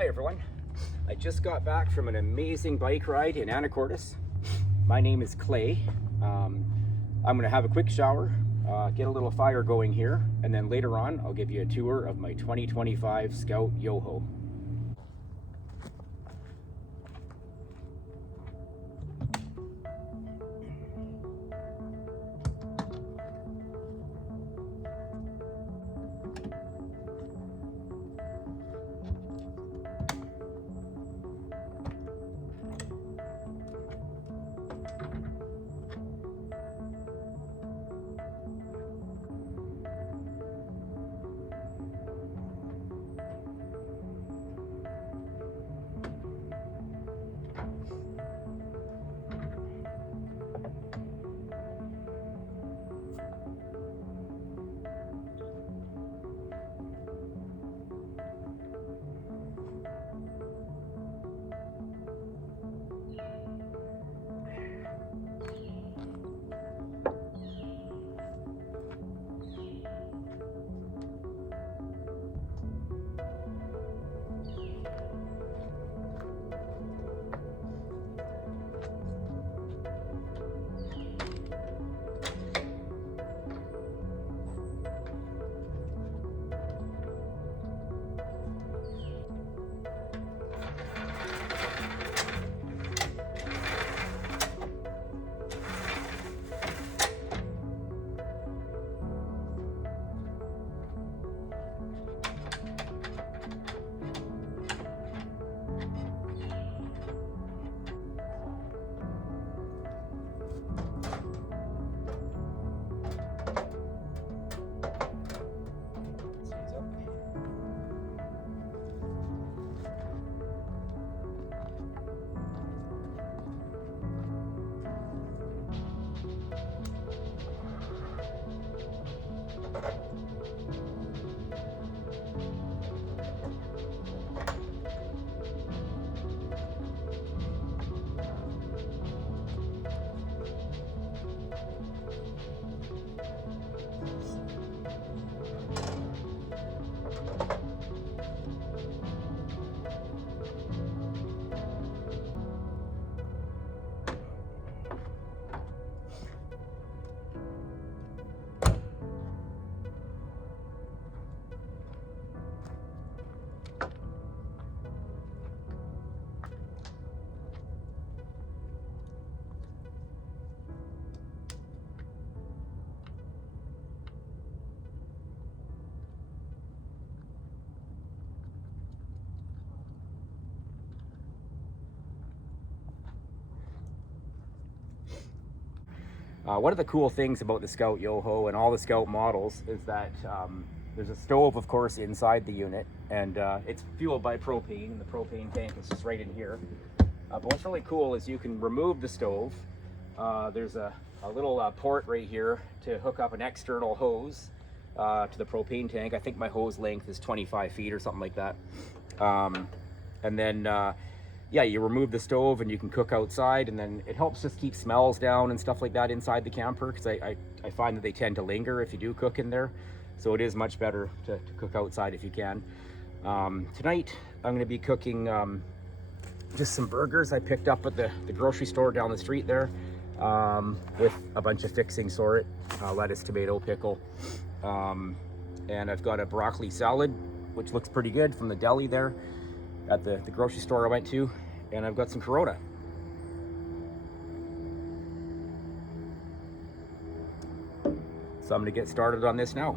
Hi everyone. I just got back from an amazing bike ride in Anacortes. My name is Clay. I'm going to have a quick shower, get a little fire going here, and then later on I'll give you a tour of my 2025 Scout Yoho. One of the cool things about the Scout Yoho and all the Scout models is that there's a stove, of course, inside the unit, and it's fueled by propane, and the propane tank is just right in here. But what's really cool is you can remove the stove. There's a little port right here to hook up an external hose to the propane tank. I think my hose length is 25 feet or something like that. And then yeah, you remove the stove and you can cook outside, and then it helps just keep smells down and stuff like that inside the camper, because I find that they tend to linger if you do cook in there. So it is much better to cook outside if you can. Tonight I'm going to be cooking just some burgers I picked up at the grocery store down the street there, with a bunch of fixings for it, lettuce, tomato, pickle, and I've got a broccoli salad which looks pretty good from the deli there at the grocery store I went to, and I've got some Corona. So I'm gonna get started on this now.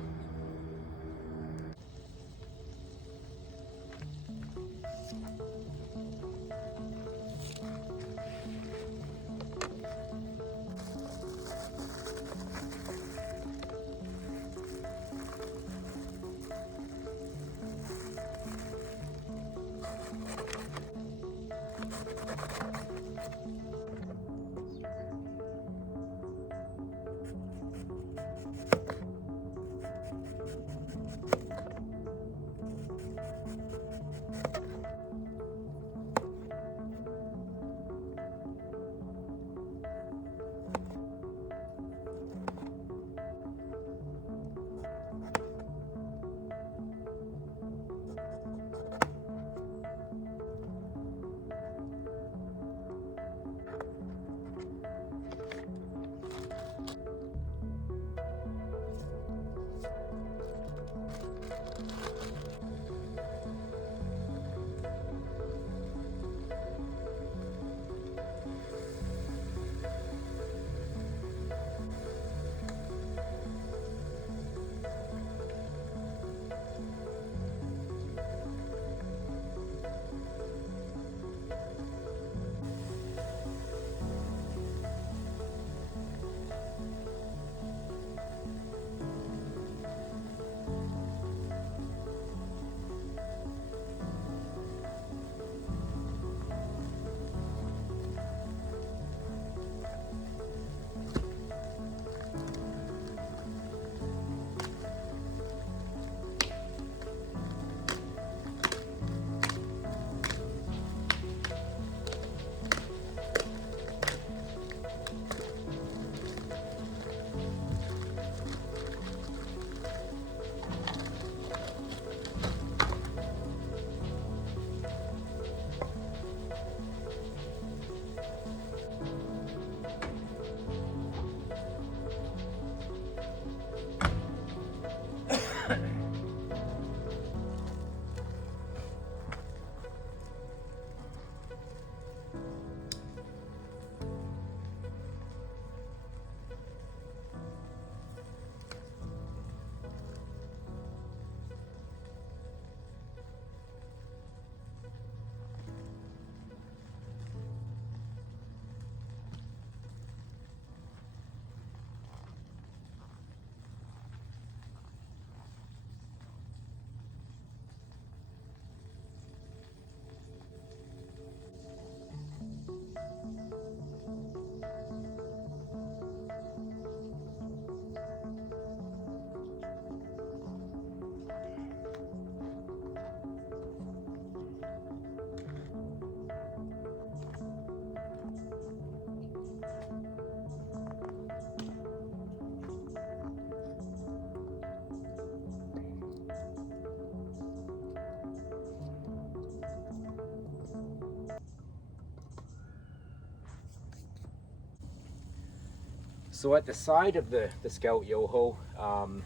So at the side of the Scout Yoho,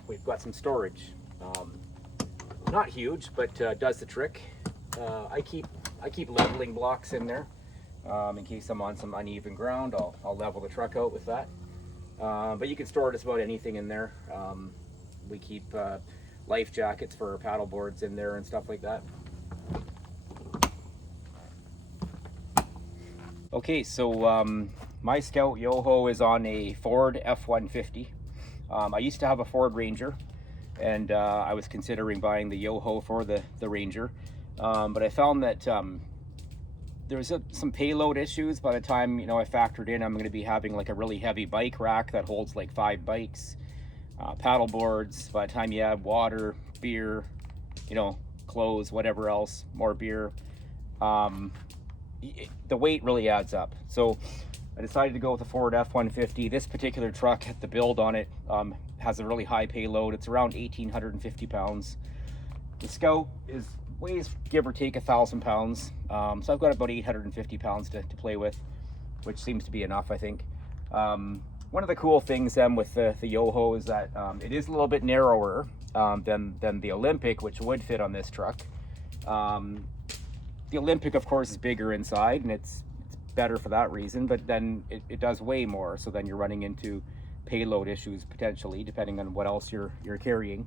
we've got some storage. Not huge, but does the trick. I keep leveling blocks in there in case I'm on some uneven ground. I'll level the truck out with that. But you can store just about anything in there. We keep life jackets for our paddle boards in there and stuff like that. Okay, so my Scout Yoho is on a Ford F-150. I used to have a Ford Ranger, and I was considering buying the Yoho for the Ranger, but I found that there was some payload issues. By the time I factored in I'm going to be having like a really heavy bike rack that holds like 5 bikes, paddle boards. By the time you add water, beer, clothes, whatever else, more beer, the weight really adds up. So I decided to go with the Ford F-150. This particular truck, the build on it has a really high payload. It's around 1,850 pounds. The Scout weighs give or take 1,000 pounds. So I've got about 850 pounds to play with, which seems to be enough, I think. One of the cool things then with the Yoho is that it is a little bit narrower than the Olympic, which would fit on this truck. The Olympic, of course, is bigger inside, and it's better for that reason, but then it does weigh more, so then you're running into payload issues potentially, depending on what else you're carrying.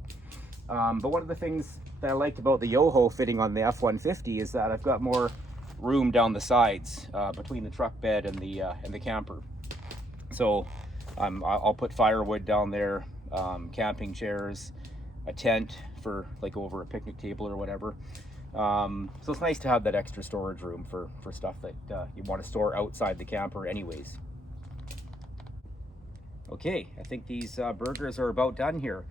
But one of the things that I liked about the Yoho fitting on the F-150 is that I've got more room down the sides between the truck bed and the camper. So I'll put firewood down there, camping chairs, a tent for like over a picnic table or whatever. So it's nice to have that extra storage room for stuff that you want to store outside the camper anyways. Okay, I think these burgers are about done here.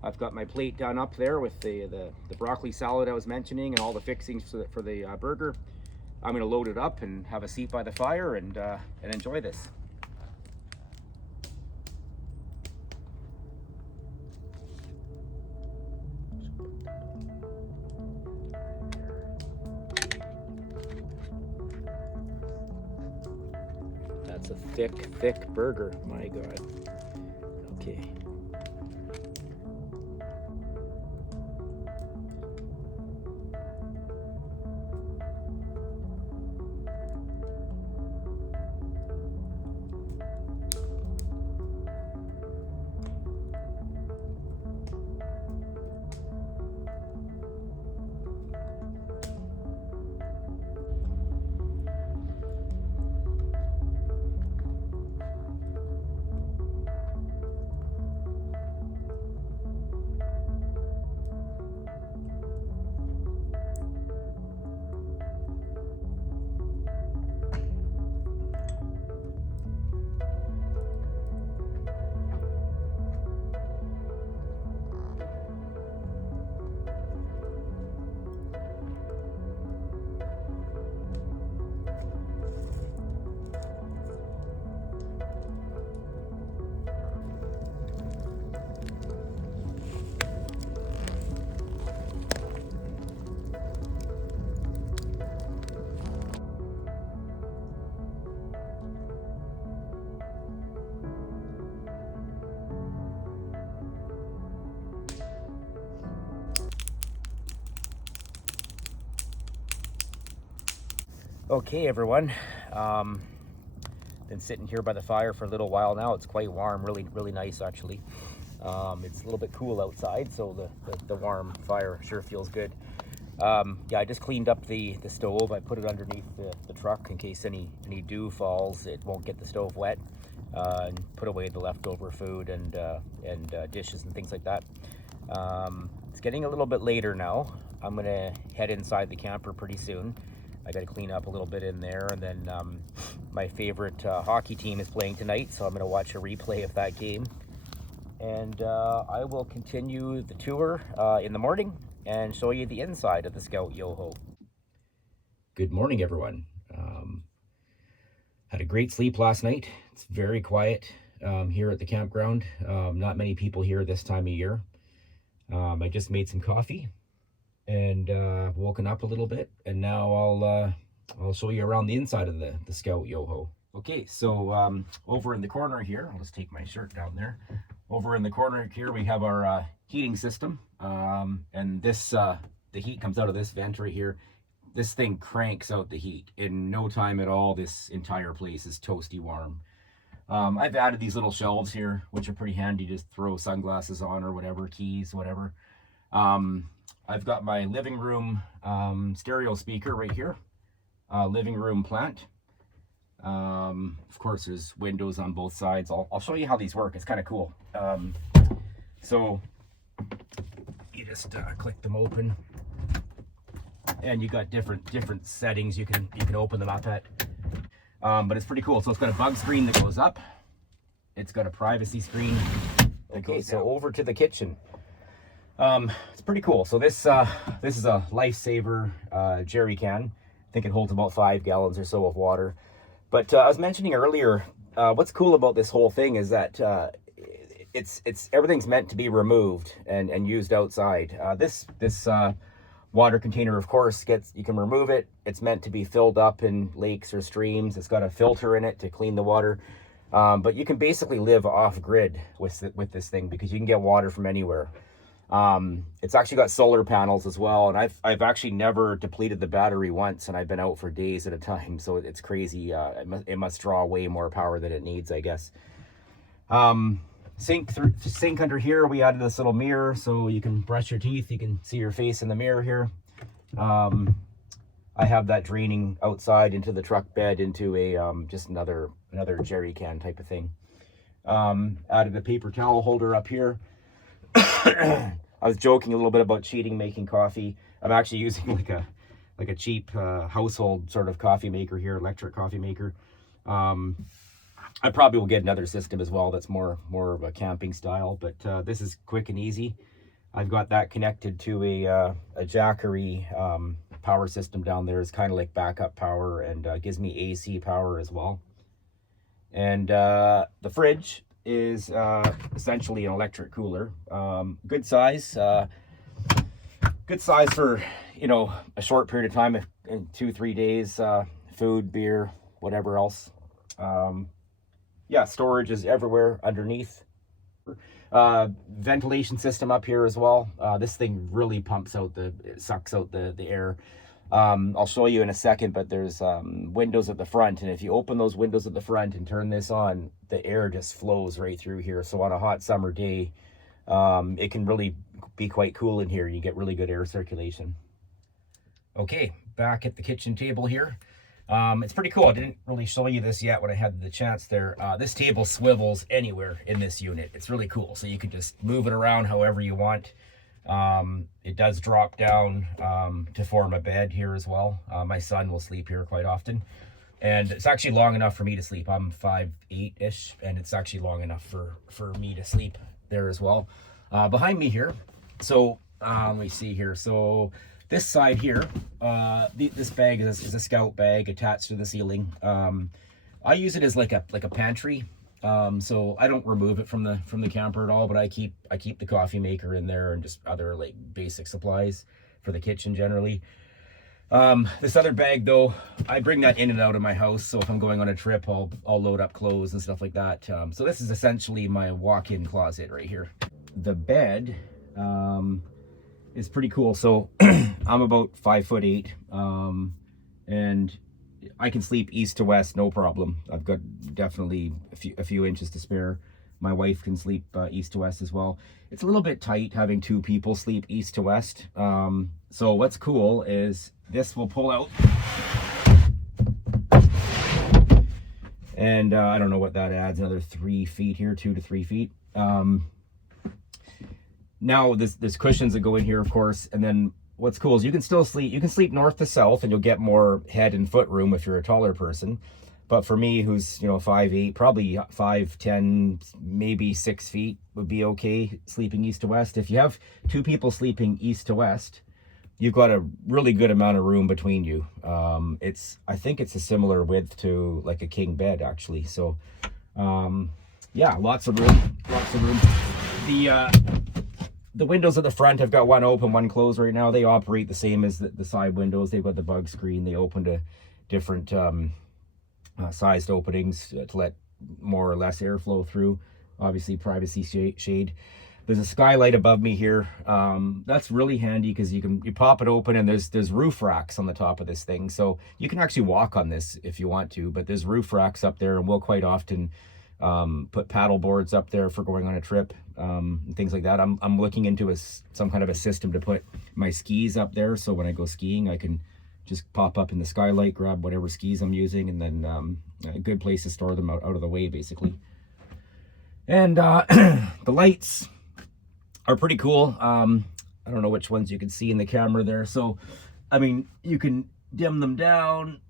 I've got my plate done up there with the broccoli salad I was mentioning and all the fixings for the burger. I'm going to load it up and have a seat by the fire and enjoy this. That's a thick burger, my God. Okay. Okay, everyone. Been sitting here by the fire for a little while now. It's quite warm, really nice actually. It's a little bit cool outside, so the warm fire sure feels good. Yeah, I just cleaned up the stove. I put it underneath the truck in case any dew falls, it won't get the stove wet. And put away the leftover food and dishes and things like that. It's getting a little bit later now. I'm gonna head inside the camper pretty soon. I got to clean up a little bit in there, and then my favorite hockey team is playing tonight, so I'm going to watch a replay of that game. And I will continue the tour in the morning and show you the inside of the Scout Yoho. Good morning, everyone. Had a great sleep last night. It's very quiet here at the campground. Not many people here this time of year. I just made some coffee and woken up a little bit, and now I'll show you around the inside of the Scout Yoho. Okay, so over in the corner here, I'll just take my shirt down there. Over in the corner here, we have our heating system, and this the heat comes out of this vent right here. This thing cranks out the heat in no time at all. This entire place is toasty warm. I've added these little shelves here, which are pretty handy to throw sunglasses on or whatever, keys, whatever. I've got my living room stereo speaker right here, living room plant. Of course, there's windows on both sides. I'll show you how these work. It's kind of cool. So you just click them open, and you got different settings you can open them up at. But it's pretty cool. So it's got a bug screen that goes up. It's got a privacy screen. Okay, so over to the kitchen. It's pretty cool. So this is a Lifesaver jerry can. I think it holds about 5 gallons or so of water. But I was mentioning earlier, what's cool about this whole thing is that it's everything's meant to be removed and used outside. This water container, of course, you can remove it. It's meant to be filled up in lakes or streams. It's got a filter in it to clean the water. But you can basically live off grid with this thing because you can get water from anywhere. It's actually got solar panels as well, and I've actually never depleted the battery once, and I've been out for days at a time, so it's crazy. It must draw way more power than it needs, I guess. Sink under here, we added this little mirror so you can brush your teeth. You can see your face in the mirror here. I have that draining outside into the truck bed into a just another jerry can type of thing. Added a paper towel holder up here. I was joking a little bit about cheating making coffee. I'm actually using like a cheap household sort of coffee maker here, electric coffee maker. I probably will get another system as well that's more of a camping style, but this is quick and easy. I've got that connected to a Jackery power system down there. It's kind of like backup power and gives me AC power as well. And the fridge is essentially an electric cooler. Good size for, you know, a short period of time, in 2-3 days, food, beer, whatever else. Yeah, storage is everywhere underneath. Ventilation system up here as well. This thing really sucks out the air. I'll show you in a second, but there's windows at the front, and if you open those windows at the front and turn this on, the air just flows right through here. So on a hot summer day, it can really be quite cool in here. You get really good air circulation. Okay, back at the kitchen table here. It's pretty cool. I didn't really show you this yet when I had the chance there. This table swivels anywhere in this unit. It's really cool. So you can just move it around however you want. It does drop down to form a bed here as well. My son will sleep here quite often. And it's actually long enough for me to sleep. I'm 5'8"-ish, and it's actually long enough for me to sleep there as well. Behind me here, so let me see here. So this side here, this bag is a Scout bag attached to the ceiling. I use it as like a pantry. So I don't remove it from the camper at all, but I keep the coffee maker in there and just other like basic supplies for the kitchen generally. This other bag though, I bring that in and out of my house. So if I'm going on a trip, I'll load up clothes and stuff like that. So this is essentially my walk-in closet right here. The bed, is pretty cool. So I'm about 5'8", and I can sleep east to west, no problem. I've got definitely a few inches to spare. My wife can sleep east to west as well. It's a little bit tight having 2 people sleep east to west. So what's cool is this will pull out. And I don't know what that adds, another 3 feet here, 2 to 3 feet. Now there's cushions that go in here, of course, and then what's cool is you can sleep north to south, and you'll get more head and foot room if you're a taller person. But for me, who's 5'8", probably 5'10", maybe 6 feet would be okay sleeping east to west. If you have 2 people sleeping east to west, you've got a really good amount of room between you. I think it's a similar width to like a king bed actually. So yeah, lots of room. The windows at the front, I've got one open, one closed right now. They operate the same as the side windows. They've got the bug screen. They open to different sized openings to let more or less airflow through. Obviously privacy shade. There's a skylight above me here. That's really handy because you pop it open and there's roof racks on the top of this thing. So you can actually walk on this if you want to, but there's roof racks up there, and we'll quite often put paddle boards up there for going on a trip, and things like that. I'm looking into some kind of a system to put my skis up there, so when I go skiing I can just pop up in the skylight, grab whatever skis I'm using, and then a good place to store them out of the way, basically. And the lights are pretty cool. I don't know which ones you can see in the camera there. So, I mean, you can dim them down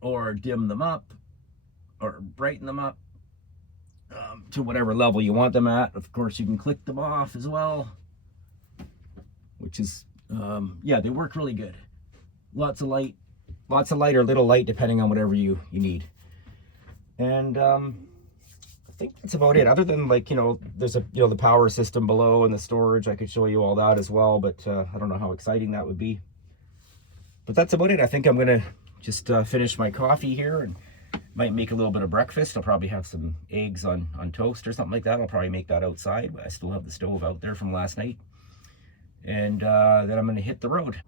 or dim them up or brighten them up to whatever level you want them at. Of course, you can click them off as well, which is, yeah, they work really good. Lots of light or little light, depending on whatever you need. And I think that's about it, other than, like, there's the power system below and the storage. I could show you all that as well, but I don't know how exciting that would be. But that's about it. I think I'm gonna just finish my coffee here and might make a little bit of breakfast. I'll probably have some eggs on toast or something like that. I'll probably make that outside. I still have the stove out there from last night. And then I'm gonna hit the road.